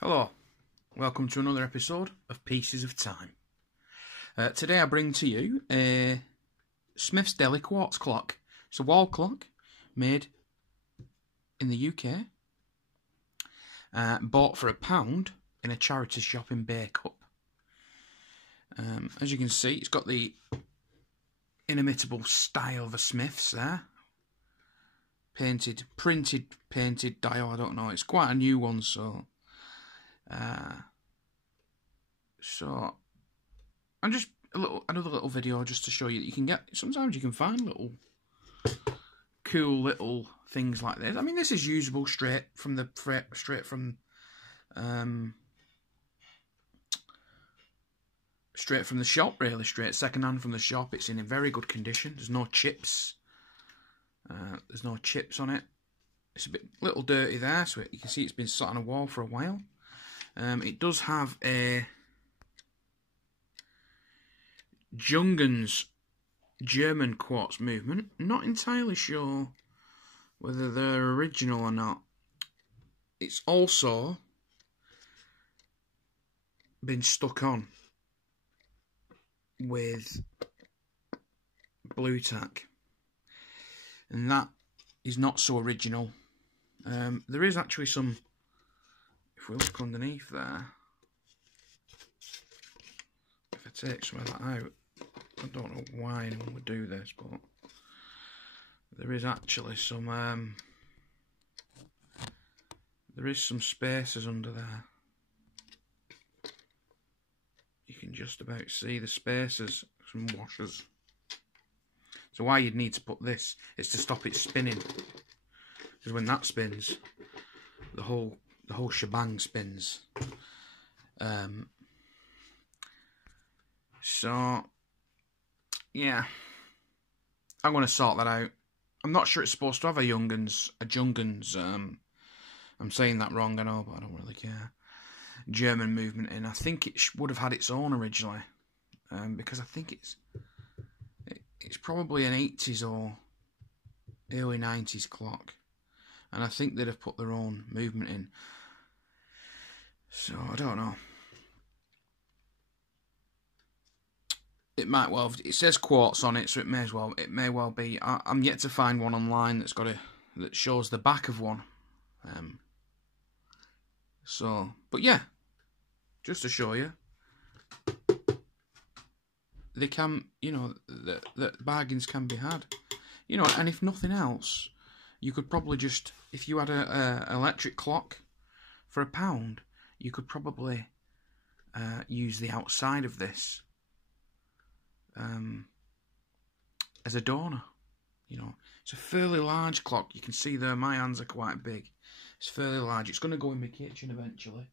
Hello, welcome to another episode of Pieces of Time. Today I bring to you a Smith's Deli quartz clock. It's a wall clock made in the UK, bought for £1 in a charity shop in Bacup. As you can see, it's got the inimitable style of a Smith's there. Painted dial, I don't know, it's quite a new one, so I'm just another little video just to show you that you can get. Sometimes you can find little cool little things like this. I mean, this is usable straight from the shop, really, straight second-hand from the shop. It's in a very good condition. There's no chips. There's no chips on it. It's a little dirty there, so you can see it's been sat on a wall for a while. It does have a Jungens German quartz movement. Not entirely sure whether they're original or not. It's also been stuck on with blue tack, and that is not so original. There is actually some, if we look underneath there, if I take some of that out, I don't know why anyone would do this, but there is actually some, there is some spaces under there. You can just about see the spaces, some washers. So why you'd need to put this is to stop it spinning, because when that spins, the whole shebang spins. So yeah, I'm going to sort that out. I'm not sure it's supposed to have a Jungens. I'm saying that wrong, I know, but I don't really care. German movement in. I think it would have had its own originally, because I think it's probably an 80s or early 90s clock, and I think they'd have put their own movement in. So I don't know. It might well. It says quartz on it, so it may well be. I'm yet to find one online that shows the back of one. But yeah, just to show you, they can, the bargains can be had, and if nothing else, you could probably just, if you had an electric clock for £1, you could probably use the outside of this as a donor. It's a fairly large clock. You can see there, my hands are quite big. It's fairly large. It's going to go in my kitchen eventually.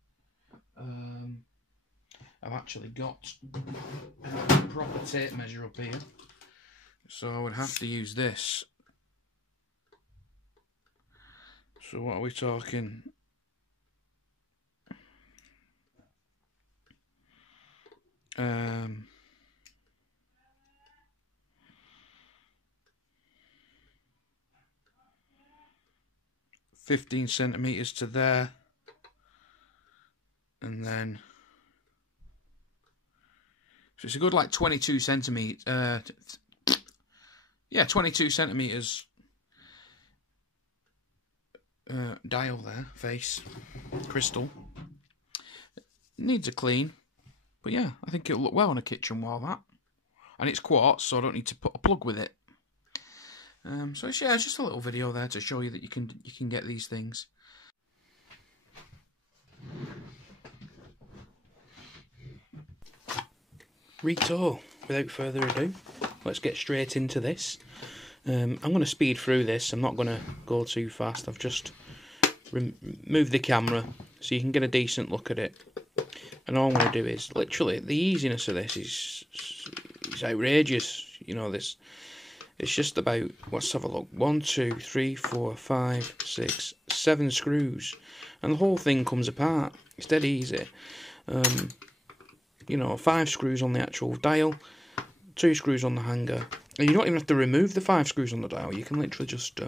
I've actually got a proper tape measure up here, so I would have to use this. So what are we talking? Um, 15 centimeters to there, and then so it's a good like 22 centimeters. Yeah, 22 centimeters dial there, face, crystal. It needs a clean, but yeah, I think it'll look well on a kitchen wall, that. And it's quartz, so I don't need to put a plug with it. So it's just a little video there to show you that you can get these things. Righto, without further ado, let's get straight into this. I'm going to speed through this. I'm not going to go too fast. I've just moved the camera so you can get a decent look at it. And all I'm going to do is, literally, the easiness of this is outrageous. This. It's just about, let's have a look, 1, 2, 3, 4, 5, 6, 7 screws, and the whole thing comes apart. It's dead easy. 5 screws on the actual dial, 2 screws on the hanger, and you don't even have to remove the 5 screws on the dial. You can literally just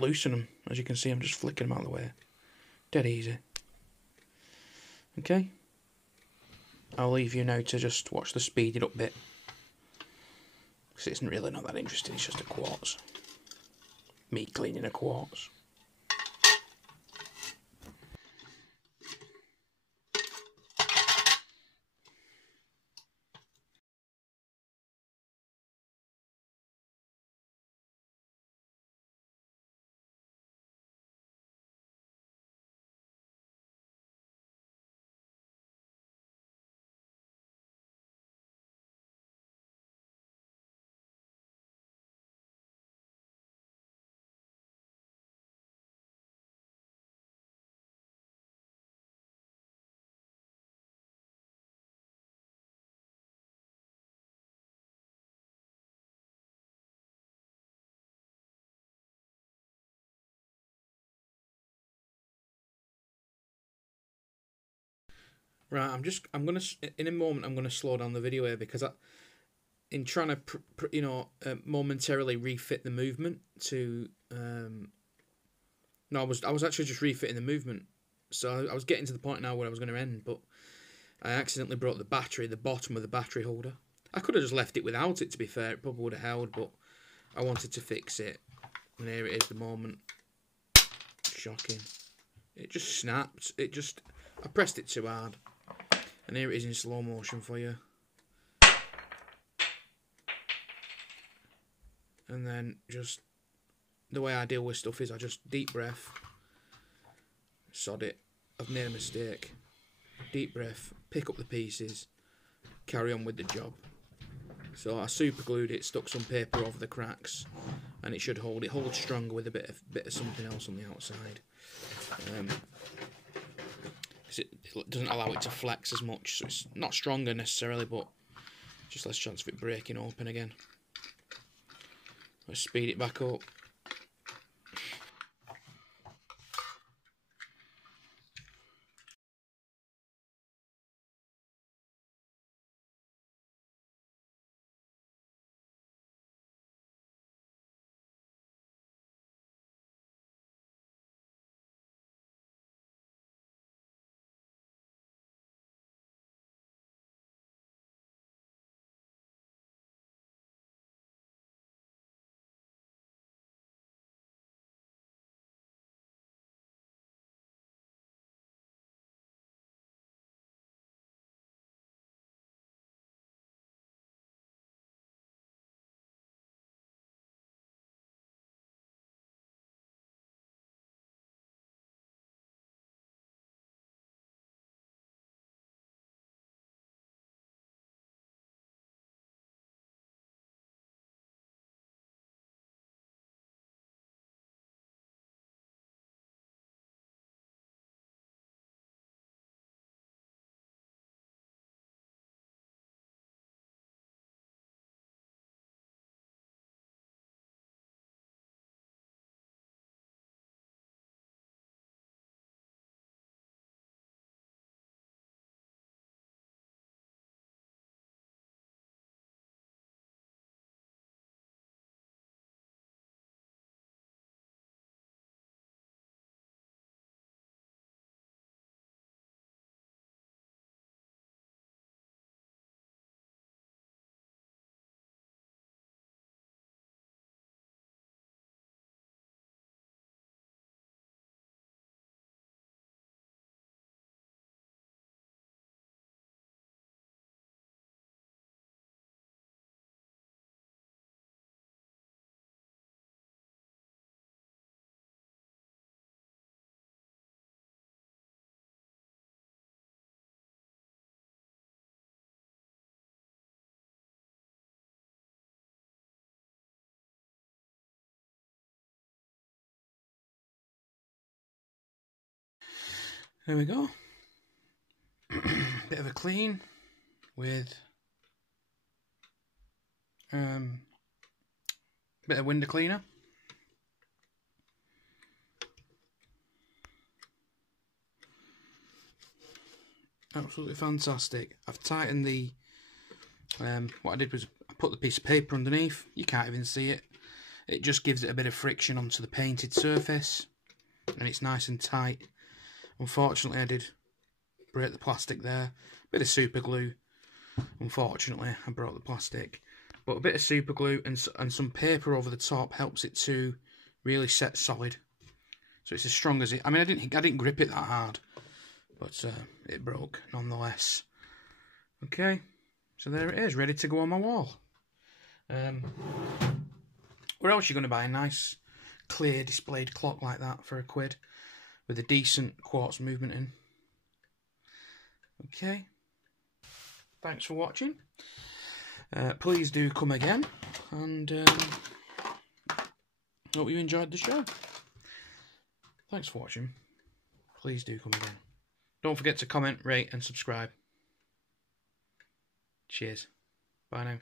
loosen them. As you can see, I'm just flicking them out of the way. Dead easy. Okay. I'll leave you now to just watch the speeded up bit. Because it's really not that interesting, it's just a quartz. Me cleaning a quartz. Right, I'm gonna, in a moment, I'm gonna slow down the video here because in trying to, momentarily refit the movement to, no, I was actually just refitting the movement. So I was getting to the point now where I was going to end, but I accidentally broke the battery, the bottom of the battery holder. I could have just left it without it, to be fair, it probably would have held, but I wanted to fix it. And here it is, the moment. Shocking. It just snapped. I pressed it too hard. And here it is in slow motion for you. And then just, the way I deal with stuff is I just deep breath. Sod it. I've made a mistake. Deep breath. Pick up the pieces. Carry on with the job. So I super glued it, stuck some paper over the cracks, and it should hold. It holds stronger with a bit of something else on the outside. It doesn't allow it to flex as much, so it's not stronger necessarily, but just less chance of it breaking open again. Let's speed it back up. There we go. Bit of a clean with bit of window cleaner. Absolutely fantastic. I've tightened the what I did was I put the piece of paper underneath. You can't even see it. It just gives it a bit of friction onto the painted surface, and it's nice and tight. Unfortunately, I did break the plastic there. Bit of super glue. Unfortunately, I broke the plastic. But a bit of super glue and some paper over the top helps it to really set solid. So it's as strong as it. I mean, I didn't grip it that hard, but it broke nonetheless. Okay, so there it is, ready to go on my wall. Where else are you going to buy a nice, clear displayed clock like that for £1 with a decent quartz movement in? Okay, thanks for watching. Please do come again, and hope you enjoyed the show. Thanks for watching. Please do come again. Don't forget to comment, rate and subscribe. Cheers. Bye now.